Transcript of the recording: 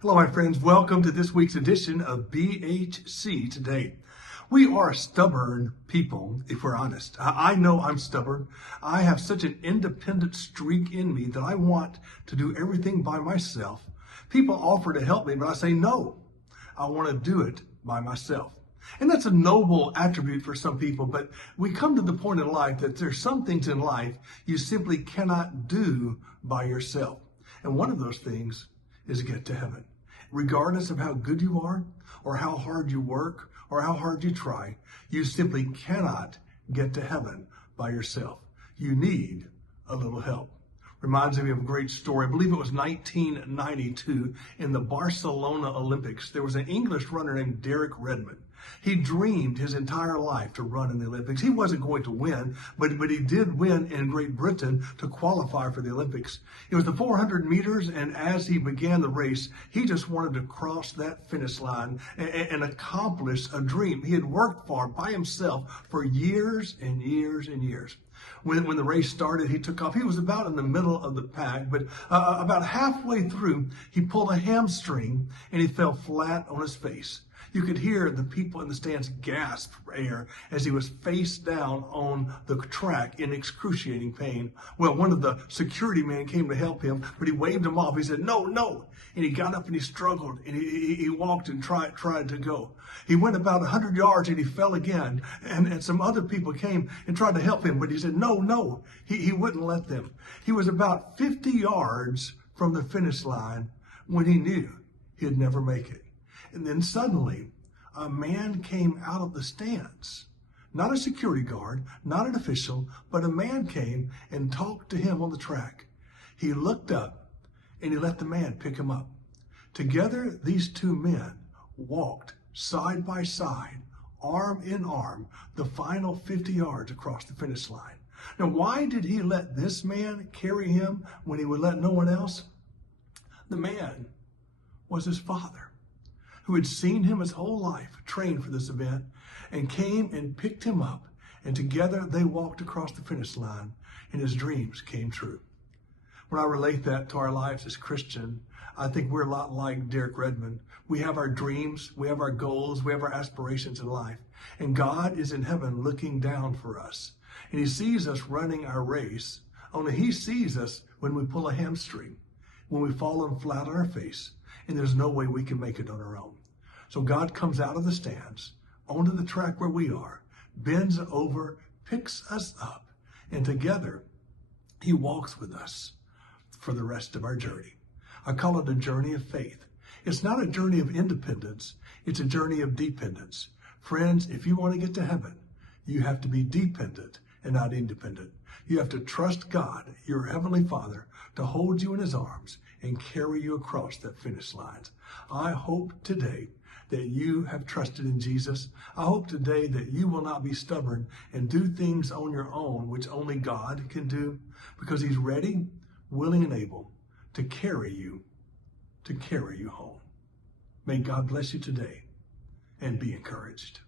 Hello, my friends. Welcome to this week's edition of BHC Today. We are stubborn people, if we're honest. I know I'm stubborn. I have such an independent streak in me that I want to do everything by myself. People offer to help me, but I say no. I want to do it by myself. And that's a noble attribute for some people, but we come to the point in life that there's some things in life you simply cannot do by yourself. And one of those things is get to heaven. Regardless of how good you are, or how hard you work, or how hard you try, you simply cannot get to heaven by yourself. You need a little help. Reminds me of a great story. I believe it was 1992 in the Barcelona Olympics. There was an English runner named Derek Redmond. He dreamed his entire life to run in the Olympics. He wasn't going to win, but he did win in Great Britain to qualify for the Olympics. It was the 400 meters, and as he began the race, he just wanted to cross that finish line and accomplish a dream he had worked for by himself for years and years and years. When the race started, he took off. He was about in the middle of the pack, but about halfway through, he pulled a hamstring and he fell flat on his face. You could hear the people in the stands gasp for air as he was face down on the track in excruciating pain. Well, one of the security men came to help him, but he waved him off. He said, "No, no." And he got up and he struggled and he walked and tried to go. He went about 100 yards and he fell again. And some other people came and tried to help him, but he said, "No, no." He wouldn't let them. He was about 50 yards from the finish line when he knew he'd never make it. And then suddenly, a man came out of the stands. Not a security guard, not an official, but a man came and talked to him on the track. He looked up and he let the man pick him up. Together, these two men walked side by side, arm in arm, the final 50 yards across the finish line. Now, why did he let this man carry him when he would let no one else? The man was his father, who had seen him his whole life, trained for this event, and came and picked him up, and together they walked across the finish line, and his dreams came true. When I relate that to our lives as Christian, I think we're a lot like Derek Redmond. We have our dreams, we have our goals, we have our aspirations in life, and God is in heaven looking down for us, and he sees us running our race, only he sees us when we pull a hamstring, when we fall flat on our face, and there's no way we can make it on our own. So God comes out of the stands, onto the track where we are, bends over, picks us up, and together he walks with us for the rest of our journey. I call it a journey of faith. It's not a journey of independence, it's a journey of dependence. Friends, if you want to get to heaven, you have to be dependent and not independent. You have to trust God, your Heavenly Father, to hold you in his arms and carry you across that finish line. I hope today that you have trusted in Jesus. I hope today that you will not be stubborn and do things on your own, which only God can do, because he's ready, willing, and able to carry you home. May God bless you today and be encouraged.